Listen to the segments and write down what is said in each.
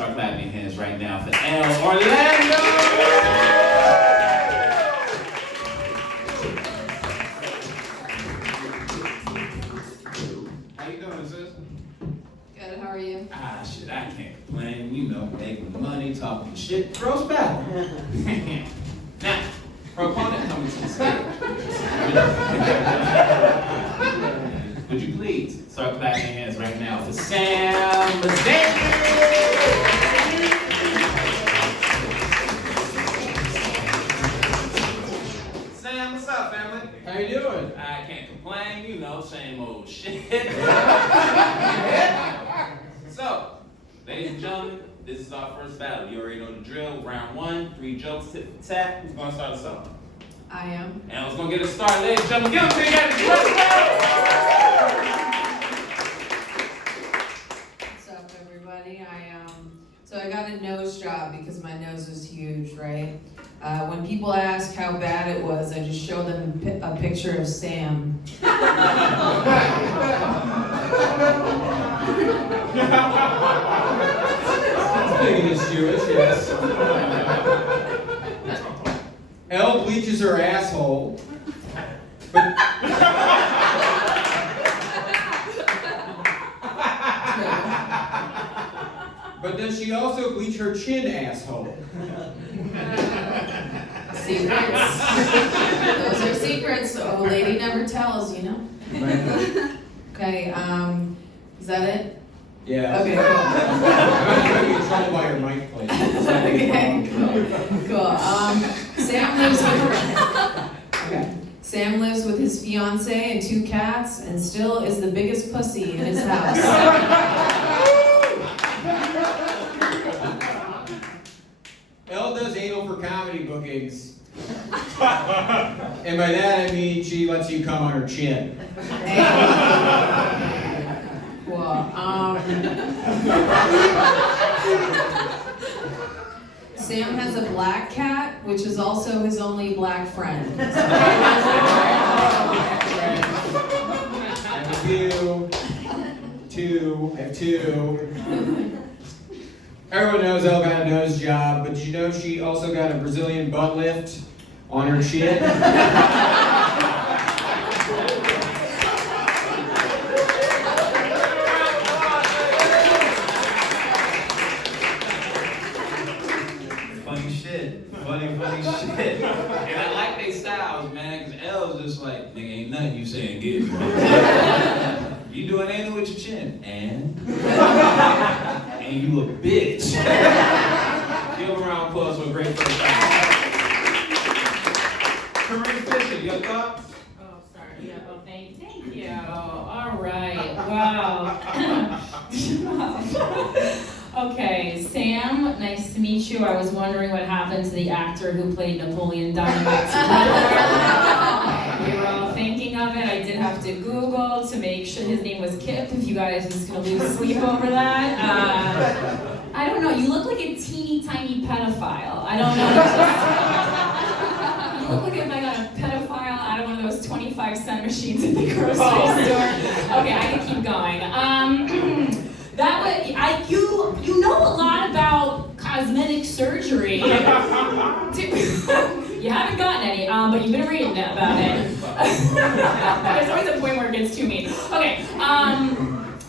Start clapping your hands right now for Elle Orlando! How you doing, sis? Good, how are you? Ah, shit, I can't complain. You know, making money, talking shit, throws back. Now, her opponent coming to the stage. Would you please start clapping your hands right now for Mazany? Sam, what's up, family? How you doing? I can't complain, you know, same old shit. So, ladies and gentlemen, this is our first battle. You already know the drill. Round 1, 3 jokes, tit for tat. Who's gonna start us off? I am. And who's gonna get us started, ladies and gentlemen? Give them to you guys. Let's go! What's up, everybody? So I got a nose job because my nose is huge, right? When people ask how bad it was, I just show them a picture of Sam. Taking this Jewish, yes. Elle bleaches her asshole. But does she also bleach her chin asshole? Secrets. Those are secrets. A lady never tells, you know? Right. Okay, is that it? Yeah. Okay, cool. I'm not trying to get in trouble by your mic plate. Okay, cool. Sam lives with his fiance and 2 cats, and still is the biggest pussy in his house. Elle does anal for comedy bookings. And by that I mean she lets you come on her chin. Cool. Sam has a black cat, which is also his only black friend. I have two. Everyone knows Elle got a nose job, but did you know she also got a Brazilian butt lift on her chin? Funny shit. Funny shit. And I like they styles, man, because L's just like, nigga, ain't nothing you saying good. You doing anal with your chin. And you a bitch. Give a round of applause for a great first time. Corinne Fisher, your thoughts? Oh, sorry. Yeah. Oh, thank you. All right. Wow. Okay, Sam. Nice to meet you. I was wondering what happened to the actor who played Napoleon Dynamite's brother. We were all thinking of it. I did have to Google to make sure his name was Kip. If you guys are just gonna lose sleep over that. I don't know. You look like a teeny tiny pedophile. I don't know. You look like if I got a pedophile out of one of those 25-cent machines at the grocery store. Okay, I can keep going. You know a lot about cosmetic surgery. You haven't gotten any, but you've been reading about it. There's always a point where it gets too mean. Okay,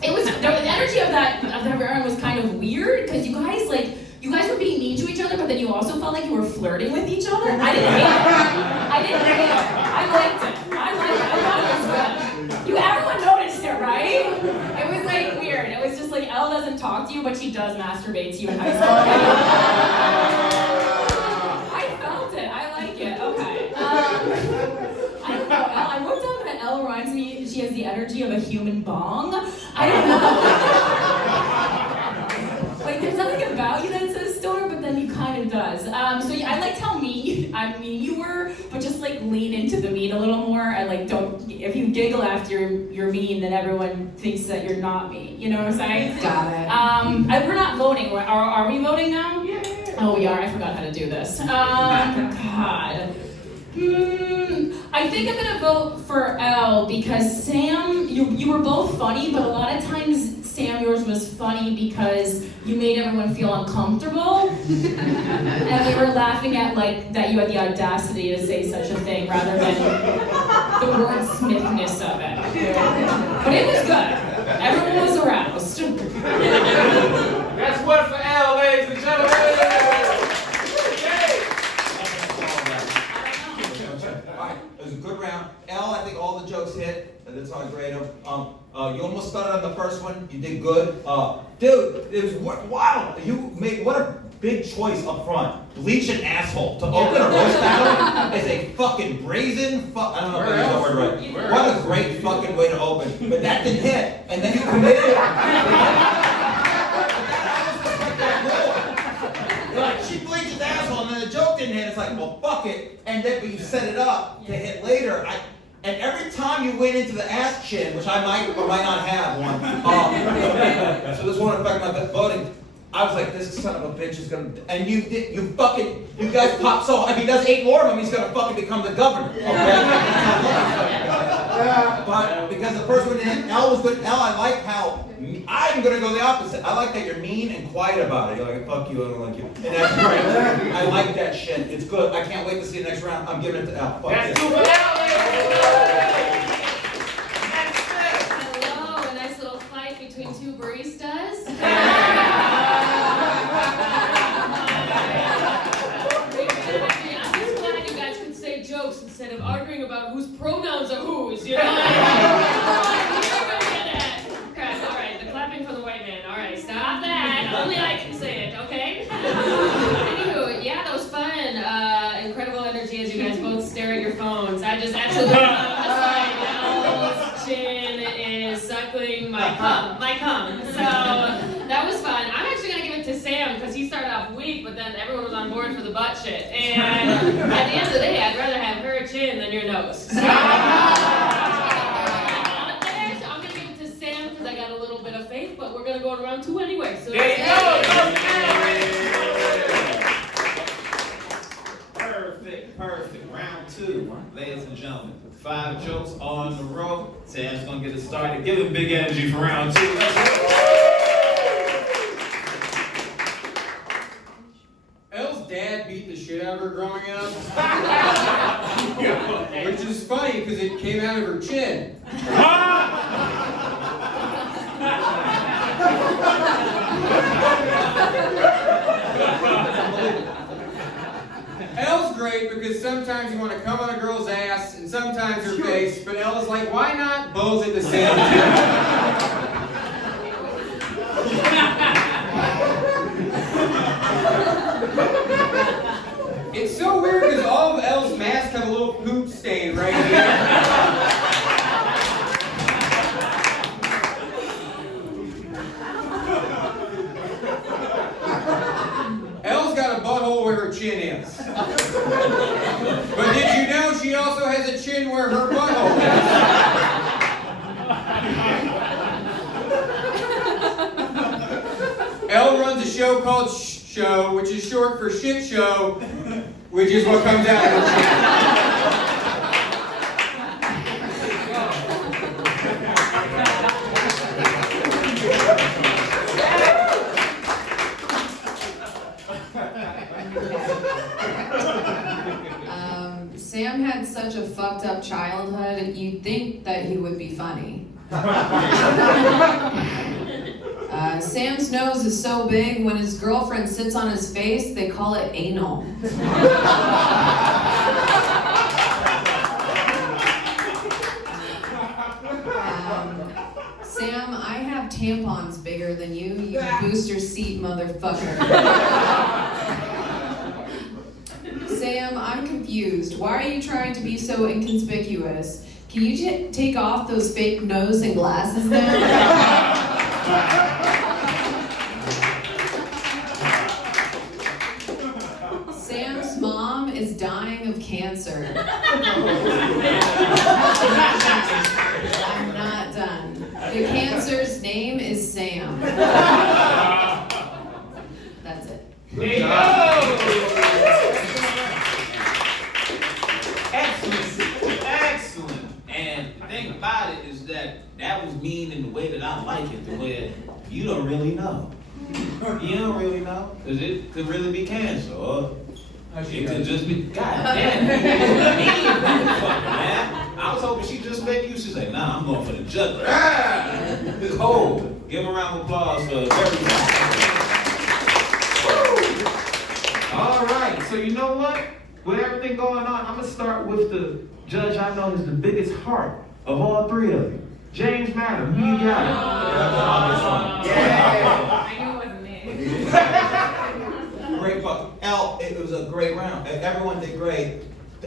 the energy of that era was kind of weird because you guys were being mean to each other, but then you also felt like you were flirting with each other. I didn't hate it. I liked it. I thought it was good. Everyone noticed it, right? It was like weird. It was just like Elle doesn't talk to you, but she does masturbate to you in high school. I felt it. I like it. Okay. I don't know. I wrote down that Elle reminds me. She has the energy of a human bong. I don't know. Like there's nothing about you that says stoner, but then you kind of does. So yeah, I liked how mean you were, but just like lean into the mean a little more. I like don't. If you giggle after you're mean, then everyone thinks that you're not mean. You know what I'm saying? Got it. We're not voting. Are we voting now? Yeah. Oh, we are. I forgot how to do this. God. I think I'm gonna vote for Elle because Sam, you were both funny, but a lot of times Sam, yours was funny because you made everyone feel uncomfortable. And we were laughing at like that you had the audacity to say such a thing rather than the wordsmithness of it. But it was good. Everyone was aroused. That's one for Elle, ladies and gentlemen. Alright, it was a good round. Elle, I think all the jokes hit, and that's how I grade them. You almost started on the first one, you did good. Dude, it was wow, you made, what a big choice up front. Bleach an asshole. To open a roast battle is a fucking brazen I don't know if I used that word right. What a great fucking way to open. But that didn't hit, and then you committed. Like, she bleaches asshole, and then the joke didn't hit. It's like, well, fuck it. And then, but you set it up to hit later. And every time you went into the ass chin, which I might or might not have one, so this won't affect my voting. I was like, this son of a bitch is gonna, and you guys pop so, if he does 8 more of them, he's gonna fucking become the governor. Okay? But because the first one, Elle was good. Elle, I like how, I'm gonna go the opposite. I like that you're mean and quiet about it. You're like, fuck you, I don't like you. And that's great. I like that shit. It's good. I can't wait to see the next round. I'm giving it to Elle. Fuck That's yeah. two for Elle, Hello, a nice little fight between 2 baristas. I'm just glad you guys could say jokes instead of arguing about whose pronouns are whose, you know? Okay, alright, the clapping for the white man. Alright, stop that. Only I can say it, okay? Anywho, yeah, that was fun. Incredible energy as you guys both stare at your phones. I just absolutely love the sight. Elle's chin is suckling my cum. So that was fun. I'm actually gonna give it to Sam because he started off weak, but then everyone was on board for the butt shit. And at the end of the day, I'd rather have her chin than your nose. So I'm gonna give it to Sam because I got a little bit of faith, but we're gonna go to round 2 anyway. So There you go. Perfect. Round 2, ladies and gentlemen. 5 jokes on the row. Sam's gonna get us started. Give him big energy for round 2. Let's go. Elle's dad beat the shit out of her growing up. Which is funny because it came out of her chin. Elle's great because sometimes you want to come on a girl's ass and sometimes her face, but Elle is like, why not both at the same time? It's so weird because all of Elle's masks have a little poop stain right here. Elle's got a butthole where her chin is. But did you know she also has a chin where her butthole is? Elle runs a show called Show, which is short for shit show, which is what comes out of her Sam had such a fucked up childhood, you'd think that he would be funny. Sam's nose is so big, when his girlfriend sits on his face, they call it anal. Sam, I have tampons bigger than you booster seat motherfucker. Sam, I'm confused. Why are you trying to be so inconspicuous? Can you take off those fake nose and glasses there? Sam's mom is dying of cancer. I'm not done. The cancer's name is Sam. That's it. There you go. Excellent. And the thing about it is that was mean in the way that I like it, the way you don't really know. You don't really know, because it could really be cancer, or it could just be, God damn, me, motherfucker, man. I was hoping she'd just make you. She's like, nah, I'm going for the juggler. Cold. Give him a round of applause for everybody. All right, so you know what? With everything going on, I'm going to start with the judge I know is the biggest heart of all three of you. James Madam, who you got? Yeah. I knew it wasn't me. Great fuck. Elle, it was a great round. Everyone did great.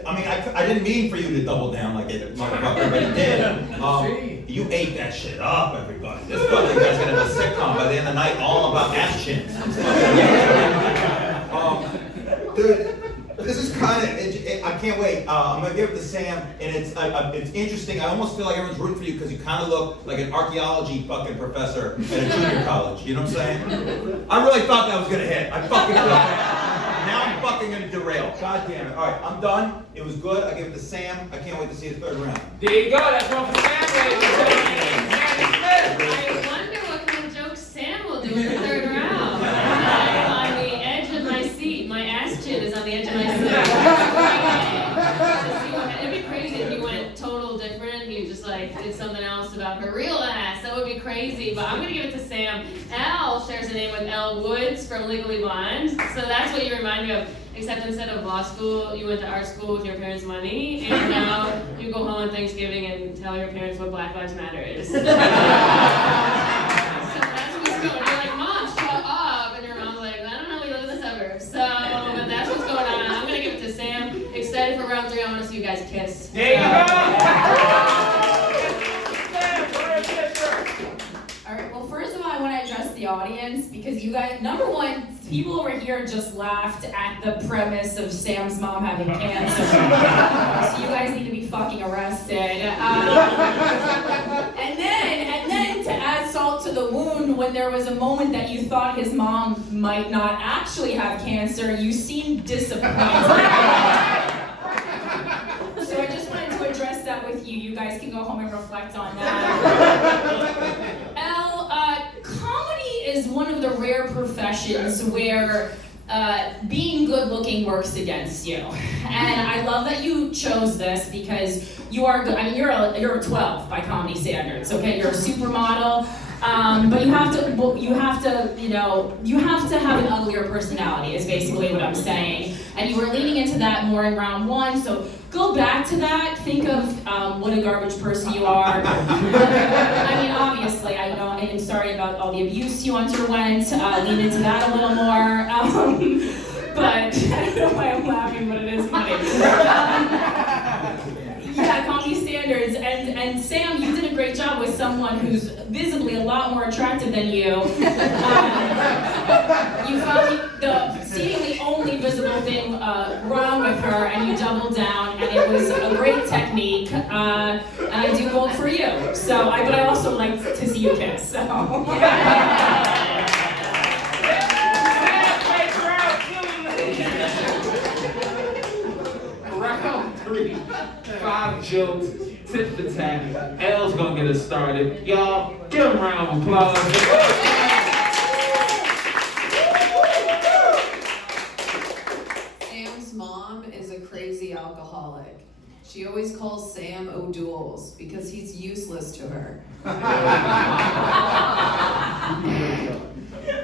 I mean, I didn't mean for you to double down like it, motherfucker, but you did. You ate that shit up, everybody. This fucking guy's gonna have a sitcom by the end of the night all about ass chins. Dude, this is kind of, I can't wait. I'm gonna give it to Sam, and it's interesting. I almost feel like everyone's rooting for you because you kind of look like an archaeology fucking professor at a junior college. You know what I'm saying? I really thought that was gonna hit. I fucking feel bad. Now I'm fucking gonna derail. God damn it. All right, I'm done. It was good. I give it to Sam. I can't wait to see the third round. There you go. That's one for Sam, ladies and gentlemen. I wonder what kind of jokes Sam will do in the third round. I'm on the edge of my seat. My ass chin is on the edge of my seat. It'd be crazy if he went total different. He just like did something else about her real ass. That would be crazy. But I'm gonna give it to Sam. Elle shares a name with Elle Woods from Legally Blonde. So that's what you remind me of. Except instead of law school, you went to art school with your parents' money, and now you go home on Thanksgiving and tell your parents what Black Lives Matter is. So that's what's going on. You're like, Mom, shut up, and your mom's like, I don't know, we live in the suburbs. So, but that's what's going on. I'm gonna give it to Sam. Excited for round 3. I want to see you guys kiss. There you go. All right, well, first of all, I want to address the audience because you guys, number one, people over here just laughed at the premise of Sam's mom having cancer. So you guys need to be fucking arrested. And then to add salt to the wound, when there was a moment that you thought his mom might not actually have cancer, you seemed disappointed. So I just wanted to address that with you. You guys can go home and reflect on that. Comedy is one of the rare professions where being good looking works against you. And I love that you chose this because you are good. I mean, you're a 12 by comedy standards, okay? You're a supermodel. But you have to have an uglier personality is basically what I'm saying. And you were leaning into that more in round 1, so go back to that, think of what a garbage person you are. I mean, obviously, I know, and I'm sorry about all the abuse you underwent, lean into that a little more. But I don't know why I'm laughing, but it is funny. Yeah, comedy standards, and Sam, you did a great job with someone who's visibly a lot more attractive than you. You found the seemingly only visible thing wrong with her, and you doubled down, and it was a great technique. And I do vote for you. So, but I also like to see you kiss. So. Round 3. 5 jokes, tit for tat. Elle's gonna get us started. Y'all, give him a round of applause. Sam's mom is a crazy alcoholic. She always calls Sam O'Douls because he's useless to her.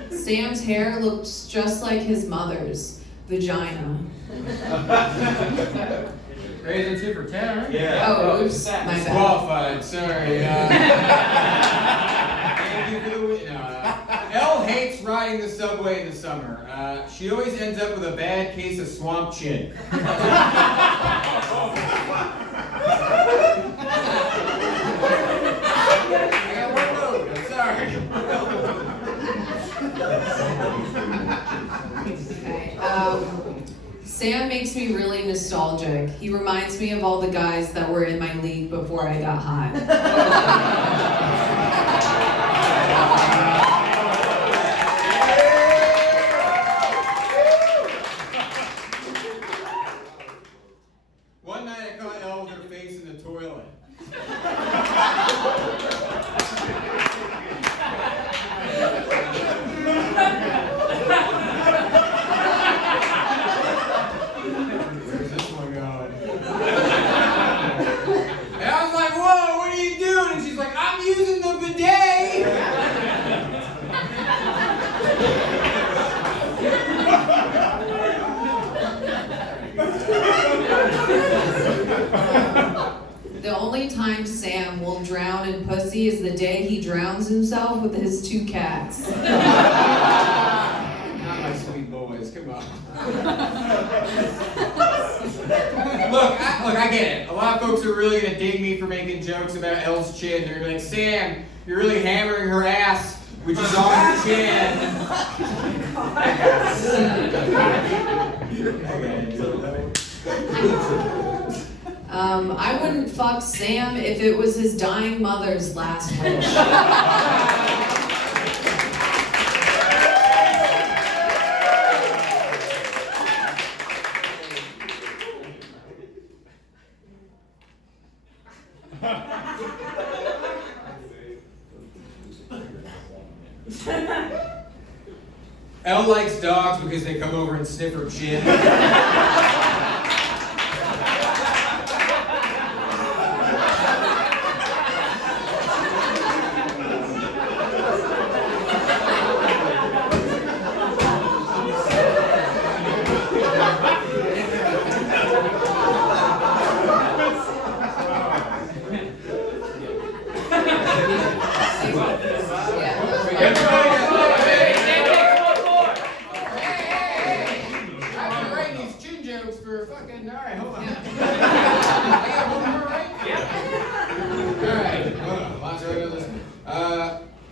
Sam's hair looks just like his mother's vagina. Raising 2 for 10, right? Yeah. Oh, oops, my bad. Disqualified, sorry. Elle hates riding the subway in the summer. She always ends up with a bad case of swamp chin. I got one note, I'm sorry. Okay. Sam makes me really nostalgic. He reminds me of all the guys that were in my league before I got hot. One night I caught Elle with her face in the toilet. only time Sam will drown in pussy is the day he drowns himself with his 2 cats. Not my sweet boys, come on. Look, I get it. A lot of folks are really gonna dig me for making jokes about Elle's chin. They're gonna be like, Sam, you're really hammering her ass, which is on her chin. I wouldn't fuck Sam if it was his dying mother's last wish. Elle likes dogs because they come over and sniff her chin.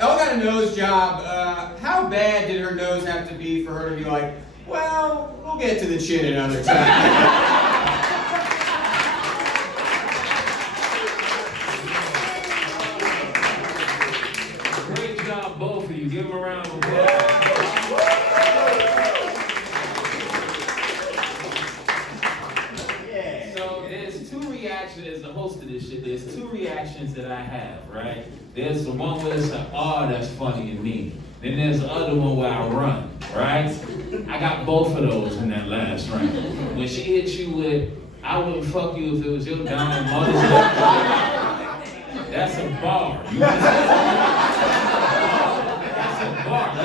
Elle got a nose job. How bad did her nose have to be for her to be like, well, we'll get to the chin another time? Great job, both of you. Give them a round of applause. So there's 2 reactions, as the host of this shit, there's 2 reactions that I have, right? There's the one where it's like, oh, that's funny and me. Then there's the other one where I run, right? I got both of those in that last round. When she hit you with, I wouldn't fuck you if it was your dying mother's day. That's a bar. That's a bar.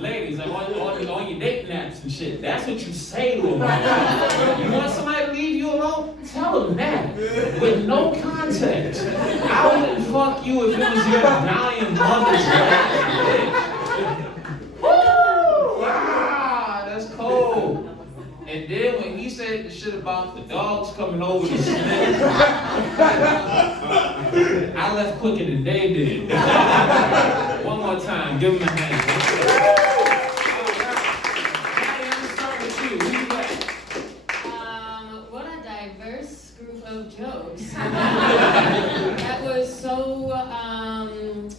Ladies, like on your date naps and shit, that's what you say to a motherfucker. You want somebody to leave you alone? Tell them that. With no context. I wouldn't fuck you if it was your dying mother's day. Woo! Wow, that's cold. And then when he said the shit about the dogs coming over to sniff, I left quicker than they did. One more time, give them a hand. Let's start with you. Who you got? What a diverse group of jokes. That was so,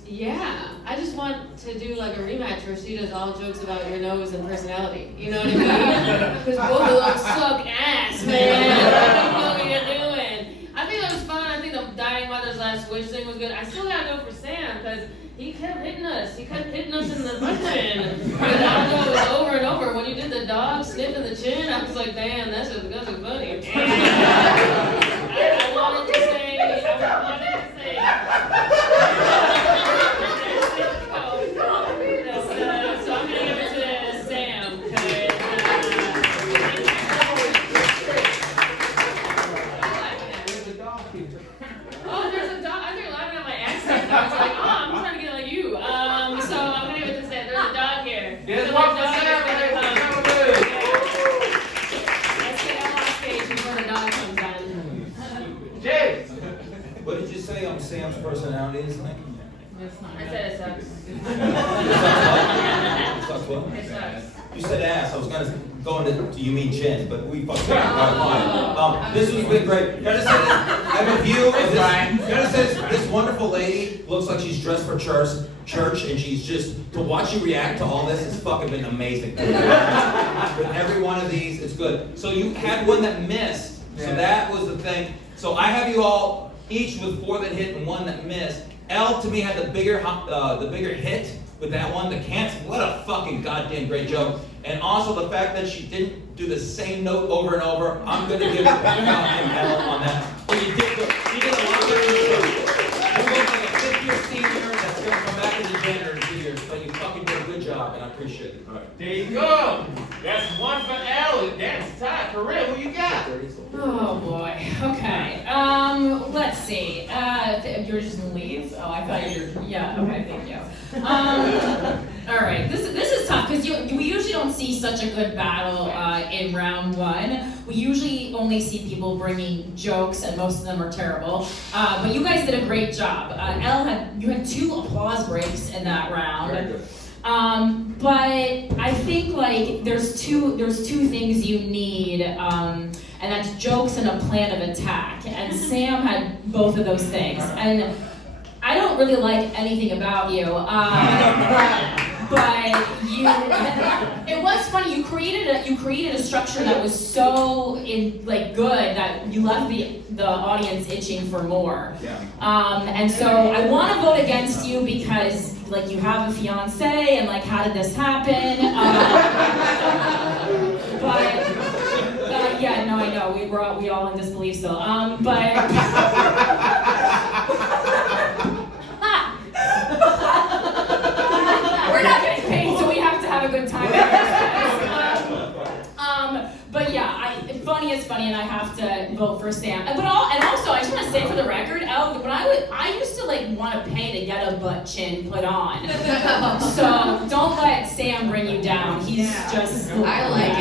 yeah. I just want to do like a rematch where she does all jokes about your nose and personality. You know what I mean? Because both of them suck ass, man. I don't know what you're doing. I think that was fun. I think the dying mother's last wish thing was good. I still gotta go for Sam because he kept hitting us. He kept hitting us in the chin. And I know it was over and over. When you did the dog sniffing the chin, I was like, damn, that's funny. I wanted to say. So I'm gonna give it to Sam. Oh, there's a dog. I think you're laughing at my accent. I was like, oh, I'm trying to get like you. So I'm gonna give it to Sam. There's a dog here. There's one for Sam. Let's get out on stage before the dog comes on. Jay. What did you say Sam's personality is like? I said it sucks. It sucks what? It sucks. You said ass. I was gonna go into you mean chin, but we fucked up. This was been great. Gotta say this. I have a view of this. Gotta say this wonderful lady looks like she's dressed for church, and she's just to watch you react to all this has fucking been amazing. With every one of these, it's good. So you had one that missed. So that was the thing. So I have you all each with 4 that hit and 1 that missed. Elle to me had the bigger hit with that one. The cancer. What a fucking goddamn great joke. And also the fact that she didn't do the same note over and over. I'm gonna give it to Elle on that. But you did good. You did a lot better than you. You look like a 5th-year senior that's gonna come back in the janitor in 2 years. But you fucking did a good job, and I appreciate it. All right. There you go. That's 1 for Elle. That's tight. For real, who you got? Oh boy. Okay. Let's see. You're just gonna leave? Oh, I thought you were. Yeah. Okay. Thank you. All right. This is tough because we usually don't see such a good battle in round one. We usually only see people bringing jokes, and most of them are terrible. But you guys did a great job. Elle had 2 applause breaks in that round. Very good. But I think like there's two things you need, and that's jokes and a plan of attack. And Sam had both of those things. And I don't really like anything about you, but you. It was funny. You created a structure that was so good that you left the audience itching for more. Yeah. And so I want to vote against you because like you have a fiance and like how did this happen? But yeah, no, I know we all in disbelief still. But. We're not getting paid, so we have to have a good time. But yeah, funny is funny, and I have to vote for Sam. And also, I just want to say for the record, Elle, when I used to like want to pay to get a butt chin put on. So don't let Sam bring you down. He's just. I like